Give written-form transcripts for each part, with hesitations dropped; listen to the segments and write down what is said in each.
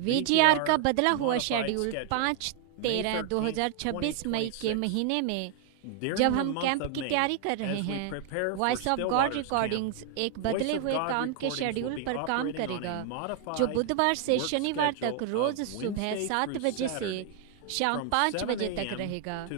VGR का बदला हुआ शेड्यूल 5/13/2026 मई के महीने में जब हम कैंप की तैयारी कर रहे हैं, वॉइस ऑफ गॉड रिकॉर्डिंग्स एक बदले हुए काम के शेड्यूल पर काम करेगा, जो बुधवार से शनिवार तक रोज सुबह 7 बजे से शाम 5 बजे तक रहेगा।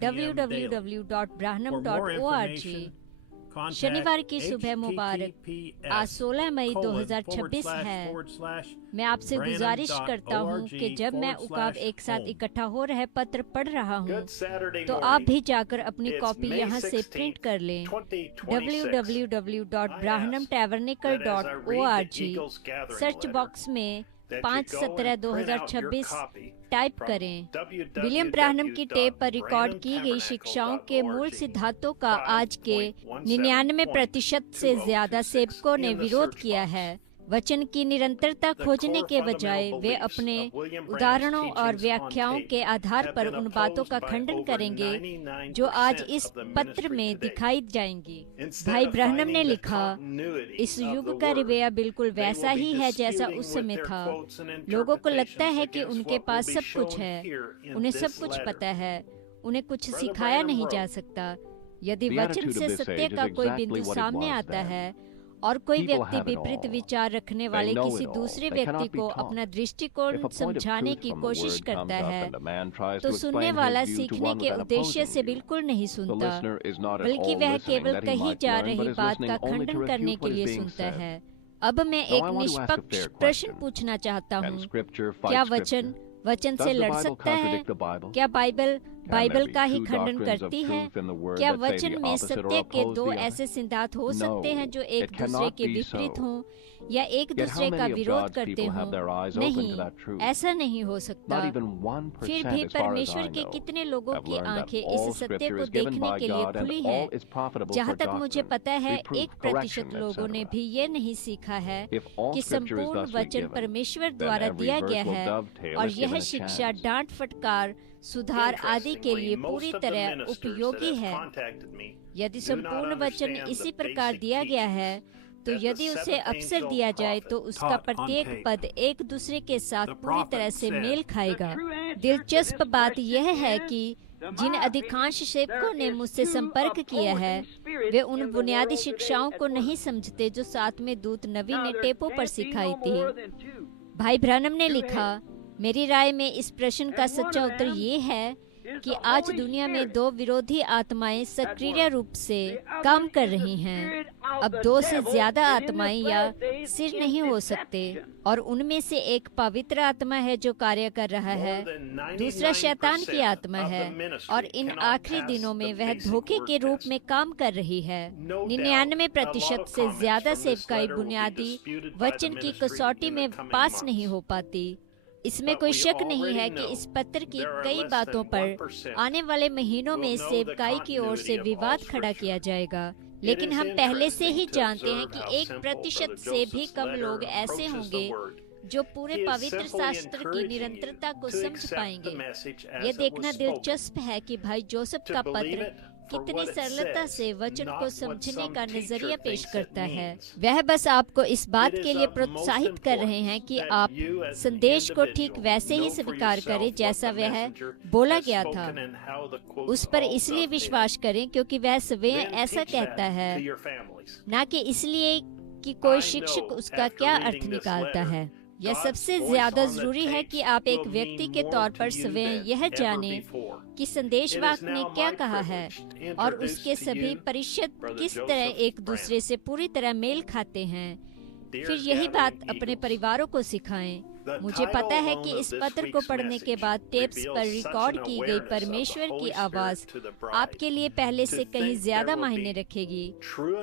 www.brahnam.org। शनिवार की सुबह मुबारक। आज 16 मई 2026 है। मैं आपसे गुजारिश करता हूँ कि जब मैं उकाब एक साथ इकट्ठा हो रहे पत्र पढ़ रहा हूँ, तो आप भी जाकर अपनी कॉपी यहाँ से प्रिंट कर लें। www.brahnamtabernacle.org सर्च बॉक्स में 5/17/2026 टाइप करें। विलियम ब्राहनम की टेप पर रिकॉर्ड की गई शिक्षाओं के मूल सिद्धांतों का आज के 99% से ज्यादा सेवकों ने विरोध किया है। वचन की निरंतरता खोजने के बजाय वे अपने उदाहरणों और व्याख्याओं के आधार पर उन बातों का खंडन करेंगे जो आज इस पत्र में दिखाई जाएंगी। भाई ब्राहनम ने लिखा, इस युग का रवैया बिल्कुल वैसा ही है जैसा उस समय था। लोगों को लगता है कि उनके पास सब कुछ है, उन्हें सब कुछ पता है, उन्हें कुछ सिखाया नहीं जा सकता। यदि वचन से सत्य का कोई बिंदु सामने आता है और कोई व्यक्ति विपरीत विचार रखने वाले किसी दूसरे व्यक्ति को अपना दृष्टिकोण समझाने की कोशिश करता है, तो सुनने वाला सीखने के उद्देश्य से बिल्कुल नहीं सुनता, बल्कि वह केवल कही जा रही बात का खंडन करने के लिए सुनता है। अब मैं एक निष्पक्ष प्रश्न पूछना चाहता हूँ। क्या वचन से लड़ सकता है? क्या बाइबल का ही खंडन करती है? क्या वचन में सत्य के दो ऐसे सिद्धांत हो सकते हैं जो एक दूसरे के विपरीत हों या एक दूसरे का विरोध करते हों? नहीं, ऐसा नहीं हो सकता। फिर भी परमेश्वर के कितने लोगों की आंखें इस सत्य को देखने के लिए खुली है? जहाँ तक मुझे पता है, 1% लोगों ने भी ये नहीं सीखा है कि संपूर्ण वचन परमेश्वर द्वारा दिया गया है और यह शिक्षा, डांट, फटकार, सुधार आदि के लिए पूरी तरह उपयोगी है। यदि संपूर्ण वचन इसी प्रकार दिया गया है, तो यदि उसे अवसर दिया जाए तो उसका प्रत्येक पद एक दूसरे के साथ पूरी तरह से मेल खाएगा। दिलचस्प बात यह है कि जिन अधिकांश सेवकों ने मुझसे संपर्क किया है, वे उन बुनियादी शिक्षाओं को नहीं समझते जो साथ में दूत नबी ने टेपों पर सिखाई थी। भाई ब्राहनम ने लिखा, मेरी राय में इस प्रश्न का सच्चा उत्तर ये है कि आज दुनिया में दो विरोधी आत्माएं सक्रिय रूप से काम कर रही हैं। अब दो से ज्यादा आत्माएं या सिर नहीं हो सकते, और उनमें से एक पवित्र आत्मा है जो कार्य कर रहा है, दूसरा शैतान की आत्मा है, और इन आखिरी दिनों में वह धोखे के रूप में काम कर रही है। 99% से ज्यादा सेवकाई बुनियादी वचन की कसौटी में पास नहीं हो पाती। इसमें कोई शक नहीं है कि इस पत्र की कई बातों पर आने वाले महीनों में सेवकाई की ओर से विवाद खड़ा किया जाएगा, लेकिन हम पहले से ही जानते हैं कि 1% से भी कम लोग ऐसे होंगे जो पूरे पवित्र शास्त्र की निरंतरता को समझ पाएंगे। यह देखना दिलचस्प है कि भाई जोसेफ का पत्र कितनी सरलता से वचन को समझने का नजरिया पेश करता है। वह बस आपको इस बात के लिए प्रोत्साहित कर रहे हैं कि आप संदेश को ठीक वैसे ही स्वीकार करें जैसा वह बोला गया था। उस पर इसलिए विश्वास करें क्योंकि वह स्वयं ऐसा कहता है, न कि इसलिए कि कोई शिक्षक उसका क्या अर्थ निकालता है। यह सबसे ज्यादा जरूरी है कि आप एक व्यक्ति के तौर पर स्वयं यह जाने कि संदेशवाहक ने क्या कहा है और उसके सभी परिषद किस तरह एक दूसरे से पूरी तरह मेल खाते हैं। फिर यही बात अपने परिवारों को सिखाएं। मुझे पता है कि इस पत्र को पढ़ने के बाद टेप्स पर रिकॉर्ड की गई परमेश्वर की आवाज आपके लिए पहले से कहीं ज्यादा मायने रखेगी।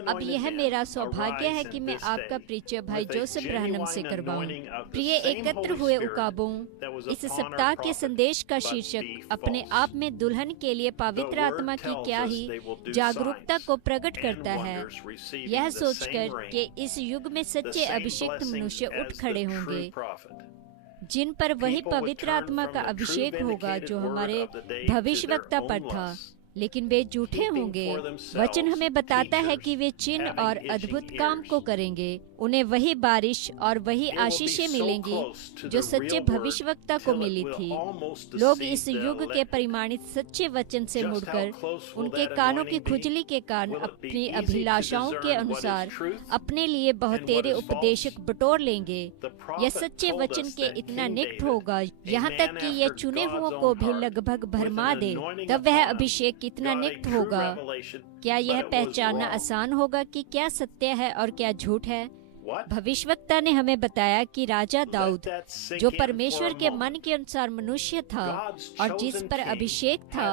अब यह मेरा सौभाग्य है कि मैं आपका परिचय भाई जोसेफ ब्राहनम से करवाऊं। प्रिय एकत्र हुए उकाबों, इस सप्ताह के संदेश का शीर्षक अपने आप में दुल्हन के लिए पवित्र आत्मा की क्या ही जागरूकता को प्रकट करता है। यह सोचकर कि इस युग में सच्चे अभिषिक्त मनुष्य उठ खड़े होंगे जिन पर वही पवित्र आत्मा का अभिषेक होगा जो हमारे भविष्यवक्ता पर था। लेकिन वे झूठे होंगे। वचन हमें बताता है कि वे चिन्ह और अद्भुत काम को करेंगे। उन्हें वही बारिश और वही आशीषें मिलेंगी जो सच्चे भविष्यवक्ता को मिली थी। लोग इस युग के परिमाणित सच्चे वचन से मुड़कर उनके कानों की खुजली के कारण अपनी अभिलाषाओं के अनुसार अपने लिए बहुतेरे उपदेशक बटोर लेंगे। यह सच्चे वचन के इतना निकट होगा, यहाँ तक कि यह चुने हुओं को भी लगभग भरमा दे। तब वह अभिषेक कितना निकट होगा। क्या यह पहचानना आसान होगा कि क्या सत्य है और क्या झूठ है? भविष्यवक्ता ने हमें बताया कि राजा दाऊद, जो परमेश्वर के मन के अनुसार मनुष्य था और जिस पर अभिषेक था,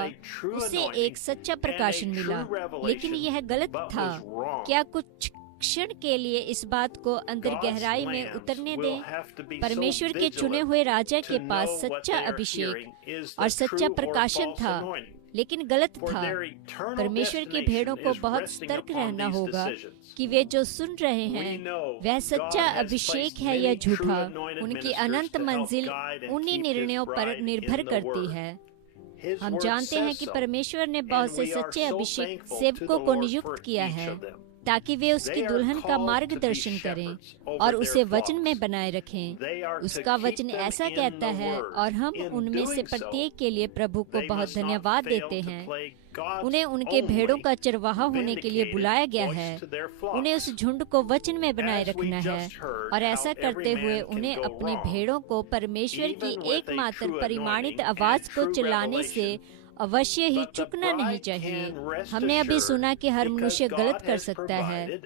उसे एक सच्चा प्रकाशन मिला, लेकिन यह गलत था। क्या कुछ क्षण के लिए इस बात को अंदर गहराई में उतरने दें। परमेश्वर के चुने हुए राजा के पास सच्चा अभिषेक और सच्चा प्रकाशन था, लेकिन गलत था। परमेश्वर की भेड़ों को बहुत सतर्क रहना होगा कि वे जो सुन रहे हैं वह सच्चा अभिषेक है या झूठा। उनकी अनंत मंजिल उन्हीं निर्णयों पर निर्भर करती है। हम जानते हैं कि परमेश्वर ने बहुत से सच्चे अभिषेक सेवकों को नियुक्त किया है ताकि वे उसकी दुल्हन का मार्गदर्शन करें और उसे वचन में बनाए रखें। उसका वचन ऐसा कहता है और हम उनमें से प्रत्येक के लिए प्रभु को बहुत धन्यवाद देते हैं। उन्हें उनके भेड़ों का चरवाहा होने के लिए बुलाया गया है। उन्हें उस झुंड को वचन में बनाए रखना है और ऐसा करते हुए उन्हें अपनी भेड़ों को परमेश्वर की एकमात्र परिमाणित आवाज को चिल्लाने से अवश्य ही चुकना नहीं चाहिए। हमने अभी सुना कि हर मनुष्य गलत कर सकता है,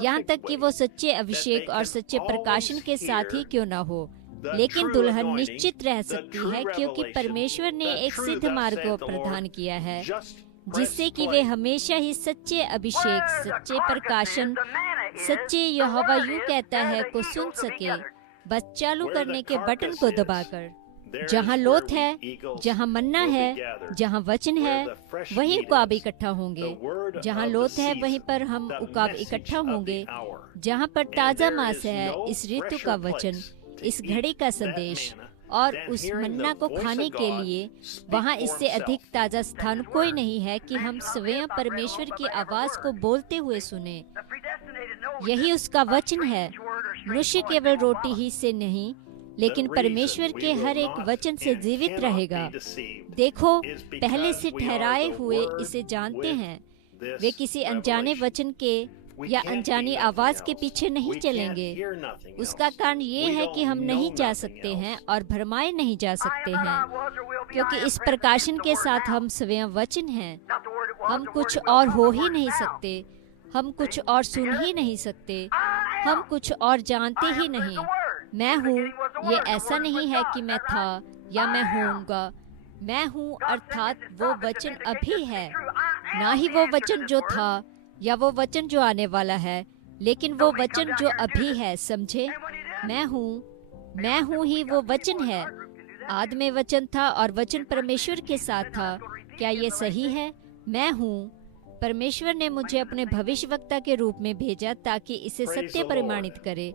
यहाँ तक कि वो सच्चे अभिषेक और सच्चे प्रकाशन के साथ ही क्यों न हो, लेकिन दुल्हन निश्चित रह सकती है क्योंकि परमेश्वर ने एक सिद्ध मार्ग को प्रदान किया है जिससे कि वे हमेशा ही सच्चे अभिषेक, सच्चे प्रकाशन, सच्चे यहोवा यूं कहता है को सुन सके, बस चालू करने के बटन को दबाकर। जहाँ लोथ है, जहाँ मन्ना है, जहाँ वचन है, वहीं उकाब इकट्ठा होंगे। जहाँ लोथ है वहीं पर हम उकाब इकट्ठा होंगे। जहाँ पर ताजा मांस है, इस ऋतु का वचन, इस घड़ी का संदेश और उस मन्ना को खाने के लिए वहाँ इससे अधिक ताजा स्थान कोई नहीं है कि हम स्वयं परमेश्वर की आवाज को बोलते हुए सुने। यही उसका वचन है। मनुष्य केवल रोटी ही से नहीं लेकिन परमेश्वर के हर एक वचन से जीवित रहेगा। देखो, पहले से ठहराए हुए इसे जानते हैं। वे किसी अनजाने वचन के या अनजानी आवाज के पीछे नहीं चलेंगे। उसका कारण ये है कि हम नहीं जा सकते हैं और भरमाए नहीं जा सकते हैं, क्योंकि इस प्रकाशन के साथ हम स्वयं वचन हैं। हम कुछ और हो ही नहीं सकते, हम कुछ और सुन ही नहीं सकते, हम कुछ और जानते ही नहीं। मैं हूँ, ये ऐसा नहीं है कि मैं था या मैं होऊंगा। मैं हूँ अर्थात वो वचन अभी है, ना ही वो वचन जो था या वो वचन जो आने वाला है, लेकिन वो वचन जो अभी है। समझे? मैं हूँ ही वो वचन है। आदि में वचन था और वचन परमेश्वर के साथ था। क्या ये सही है? मैं हूँ। परमेश्वर ने मुझे अपने भविष्यवक्ता के रूप में भेजा ताकि इसे सत्य प्रमाणित करे।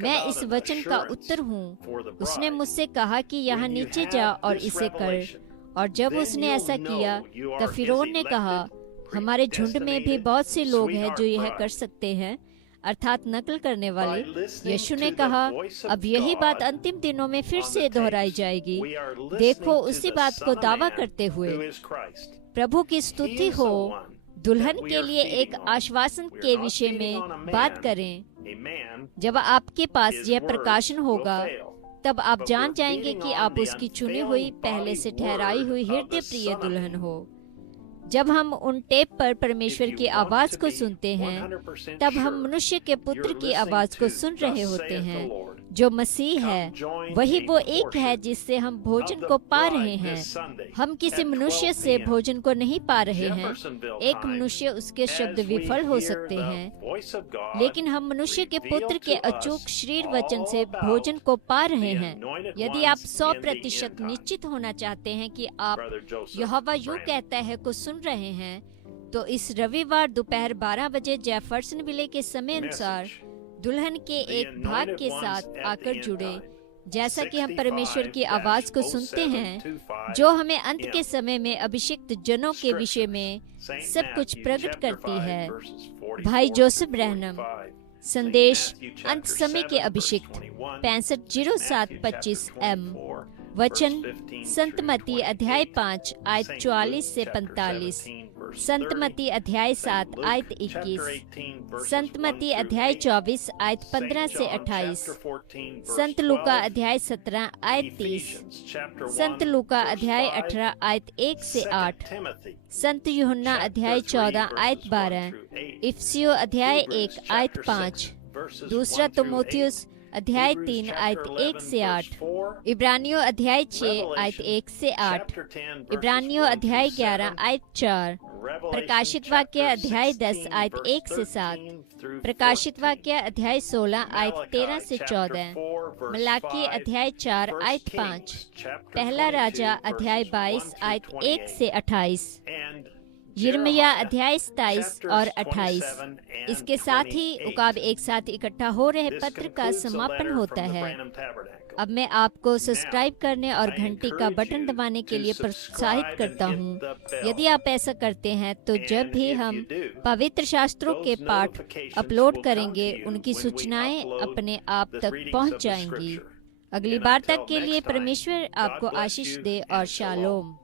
मैं इस वचन का उत्तर हूँ। उसने मुझसे कहा कि यहाँ नीचे जा और इसे कर, और जब उसने ऐसा किया तब फिरौन ने कहा, हमारे झुंड में भी बहुत से लोग हैं जो यह कर सकते हैं, अर्थात नकल करने वाले। यीशु ने कहा, अब यही बात अंतिम दिनों में फिर से दोहराई जाएगी। देखो, उसी बात को दावा करते हुए प्रभु की स्तुति हो। दुल्हन के लिए एक आश्वासन के विषय में बात करें। जब आपके पास यह प्रकाशन होगा तब आप जान जाएंगे कि आप उसकी चुनी हुई, पहले से ठहराई हुई हृदय प्रिय दुल्हन हो। जब हम उन टेप पर परमेश्वर की आवाज को सुनते हैं तब हम मनुष्य के पुत्र की आवाज को सुन रहे होते हैं, जो मसीह है। वही वो एक है जिससे हम भोजन को पा रहे हैं। हम किसी मनुष्य से भोजन को नहीं पा रहे हैं। एक मनुष्य, उसके शब्द विफल हो सकते हैं, लेकिन हम मनुष्य के पुत्र के अचूक शरीर वचन से भोजन को पा रहे हैं। यदि आप 100% निश्चित होना चाहते हैं कि आप यहोवा यूं कहता है को सुन रहे हैं, तो इस रविवार दोपहर 12 बजे जेफरसनविले के समय अनुसार दुल्हन के एक भाग के साथ आकर जुड़े, जैसा कि हम परमेश्वर की आवाज को सुनते हैं जो हमें अंत के समय में अभिषिक्त जनों के विषय में सब कुछ प्रकट करती है। भाई जोसेफ ब्रैनम, संदेश अंत समय के अभिषिक्त 650725 M, वचन संत मत्ती अध्याय 5 आयत 44 से 45, संत मत्ती अध्याय 7 आयत 21, संत मत्ती अध्याय 24 आयत 15 से 28, संत लूका अध्याय 17 आयत 30, संत लूका अध्याय 18 आयत 1 से 8, संत यूहन्ना अध्याय 14 आयत 12, इफिसियों अध्याय 1 आयत 5, दूसरा तिमोथियुस अध्याय 3 आयत 1 से 8, इब्रानियों अध्याय 6 आयत 1 से 8, इब्रानियों अध्याय 11 आयत 4, प्रकाशित वाक्य अध्याय 10 आयत 1 से 7, प्रकाशित वाक्य अध्याय 16 आयत 13 से 14, मलाकी अध्याय 4 आयत 5, पहला राजा अध्याय 22 आयत 1 से 28, यिर्मयाह अध्याय 27 और 28। इसके साथ ही उकाब एक साथ इकट्ठा हो रहे पत्र का समापन होता है। अब मैं आपको सब्सक्राइब करने और घंटी का बटन दबाने के लिए प्रोत्साहित करता हूँ। यदि आप ऐसा करते हैं तो जब भी हम पवित्र शास्त्रों के पाठ अपलोड करेंगे उनकी सूचनाएं अपने आप तक पहुँच जाएंगी। अगली बार तक के लिए परमेश्वर आपको आशीष दे और शालोम।